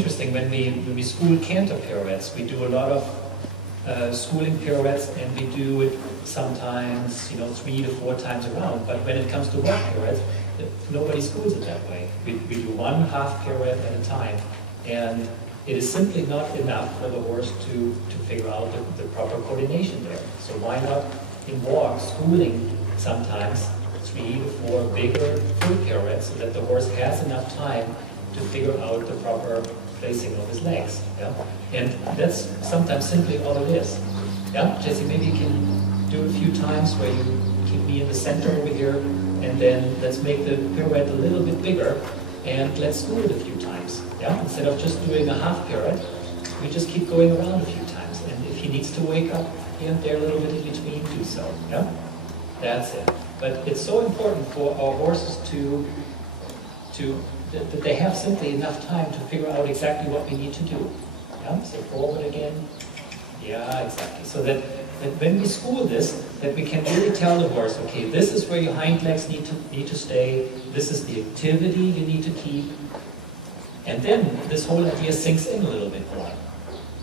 interesting, when we school canter pirouettes, we do a lot of schooling pirouettes, and we do it sometimes, 3 to 4 times around. But when it comes to walk pirouettes, nobody schools it that way. We do 1 half pirouette at a time, and it is simply not enough for the horse to figure out the proper coordination there. So why not in walk schooling sometimes 3 to 4 bigger full pirouettes, so that the horse has enough time to figure out the proper placing of his legs. Yeah? And that's sometimes simply all it is. Yeah, Jessie, maybe you can do a few times where you keep me in the center over here, and then let's make the pirouette a little bit bigger, and let's school it a few times. Yeah? Instead of just doing a half pirouette, we just keep going around a few times. And if he needs to wake up here and there a little bit in between, do so. Yeah? That's it. But it's so important for our horses that they have simply enough time to figure out exactly what we need to do. Yeah? So forward again. Yeah, exactly. So that when we school this, that we can really tell the horse, okay, this is where your hind legs need to stay, this is the activity you need to keep, and then this whole idea sinks in a little bit more.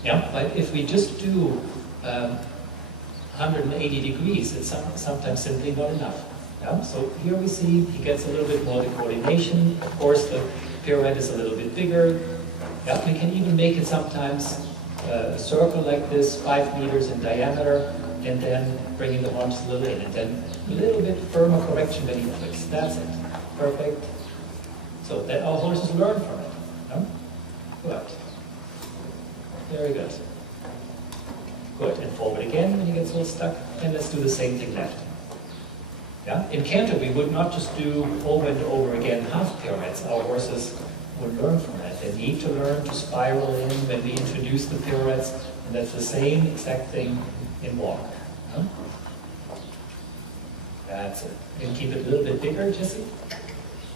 Yeah? But if we just do 180 degrees, it's sometimes simply not enough. Yeah? So here we see he gets a little bit more the coordination. Of course, the pirouette is a little bit bigger. Yeah? We can even make it sometimes a circle like this, 5 meters in diameter, and then bringing the haunches a little in, and then a little bit firmer correction when he clicks. That's it. Perfect. So that our horses learn from it. Yeah? Good. Very good. Good. And forward again when he gets a little stuck. And let's do the same thing left. Yeah? In canter, we would not just do over and over again half pirouettes. Our horses would learn from that. They need to learn to spiral in when we introduce the pirouettes, and that's the same exact thing in walk. Yeah? That's it. And keep it a little bit bigger, Jessie.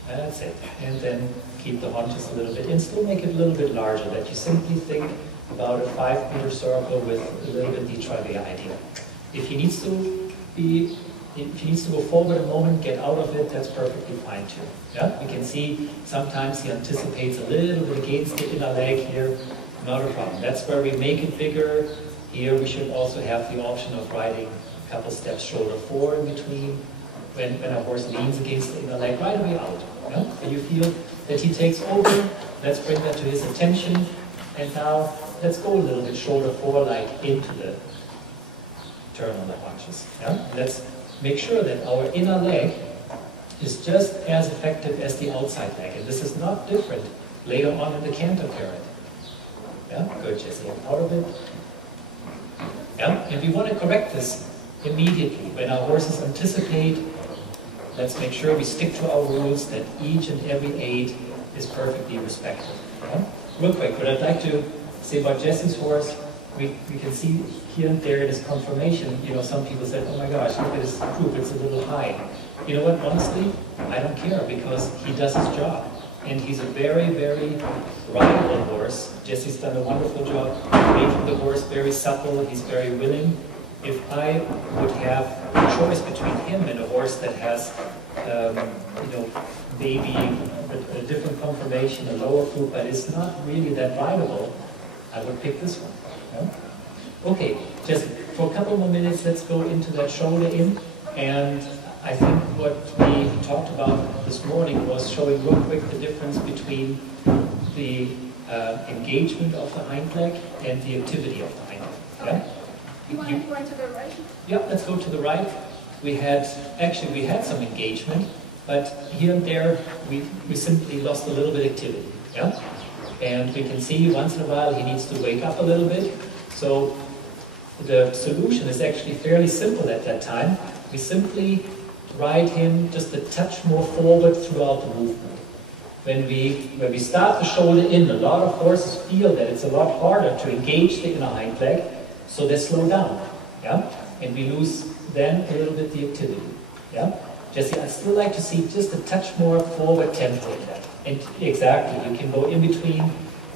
That's it. And then keep the haunches a little bit in. Still make it a little bit larger, that you simply think about a 5-meter circle with a little bit the idea. If he needs to go forward a moment, get out of it, that's perfectly fine too. Yeah? We can see sometimes he anticipates a little bit against the inner leg here, not a problem. That's where we make it bigger. Here we should also have the option of riding a couple steps shoulder forward in between. When a horse leans against the inner leg, right away out. Yeah? So you feel that he takes over, let's bring that to his attention, and now let's go a little bit shoulder forward, like into the turn on the haunches. Yeah? Let's make sure that our inner leg is just as effective as the outside leg. And this is not different later on in the canter pirouette. Yeah, good, Jessie. Out of it. Yeah, and we want to correct this immediately. When our horses anticipate, let's make sure we stick to our rules, that each and every aid is perfectly respected. Yeah? Real quick, what I'd like to say about Jessie's horse, we can see here and there this confirmation. Some people said, oh my gosh, look at his croup, it's a little high. You know what, honestly, I don't care, because he does his job. And he's a very, very rideable horse. Jessie's done a wonderful job making the horse very supple. He's very willing. If I would have a choice between him and a horse that has, maybe a different conformation, a lower croup, but it's not really that rideable, I would pick this one. Yeah? Okay, just for a couple more minutes, let's go into that shoulder in. And I think what we talked about this morning was showing real quick the difference between the engagement of the hind leg and the activity of the hind leg. Yeah? You want to go to the right? Yeah, let's go to the right. We had some engagement, but here and there we simply lost a little bit of activity. Yeah? And we can see once in a while he needs to wake up a little bit. So the solution is actually fairly simple at that time. We simply ride him just a touch more forward throughout the movement. When we start the shoulder in, a lot of horses feel that it's a lot harder to engage the inner hind leg, so they slow down. Yeah? And we lose then a little bit the activity. Yeah? Jessie, I'd still like to see just a touch more forward tempo in that. And exactly, you can go in between,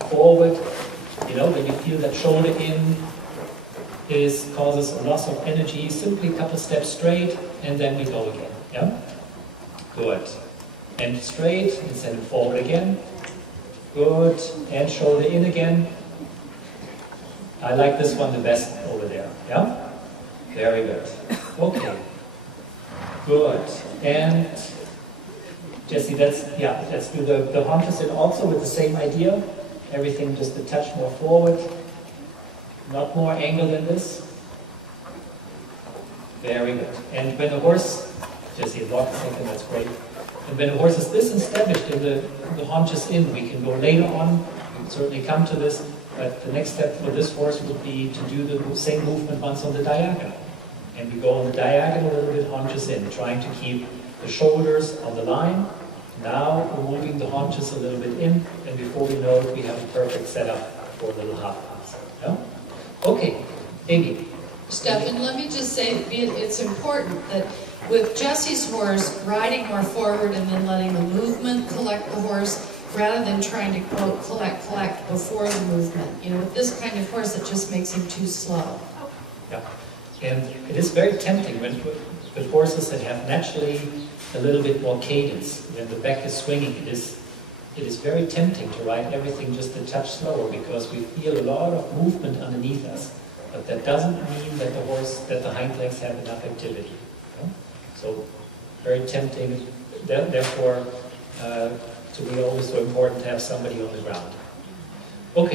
forward, when you feel that shoulder in causes a loss of energy, simply a couple steps straight, and then we go again. Yeah? Good. And straight, and send it forward again. Good. And shoulder in again. I like this one the best over there. Yeah? Very good. Okay. Good. And Jessie, let's do the haunches in also with the same idea. Everything just a touch more forward. Not more angle than this. Very good. And when the horse, Jessie, walk a second, that's great. And when the horse is this established in the haunches in, we can go later on, we can certainly come to this, but the next step for this horse would be to do the same movement once on the diagonal. And we go on the diagonal a little bit, haunches in, trying to keep the shoulders on the line. Now we're moving the haunches a little bit in, and before we know it, we have a perfect setup for a little half pass. Yeah? Okay, Amy. Steffen, let me just say it's important that with Jessie's horse, riding more forward and then letting the movement collect the horse, rather than trying to, quote, collect before the movement. You know, with this kind of horse, it just makes him too slow. Yeah, and it is very tempting when with horses that have naturally a little bit more cadence, when the back is swinging, it is very tempting to ride everything just a touch slower because we feel a lot of movement underneath us. But that doesn't mean that the hind legs have enough activity. You know? So, very tempting. Therefore, to me, always so important to have somebody on the ground. Okay.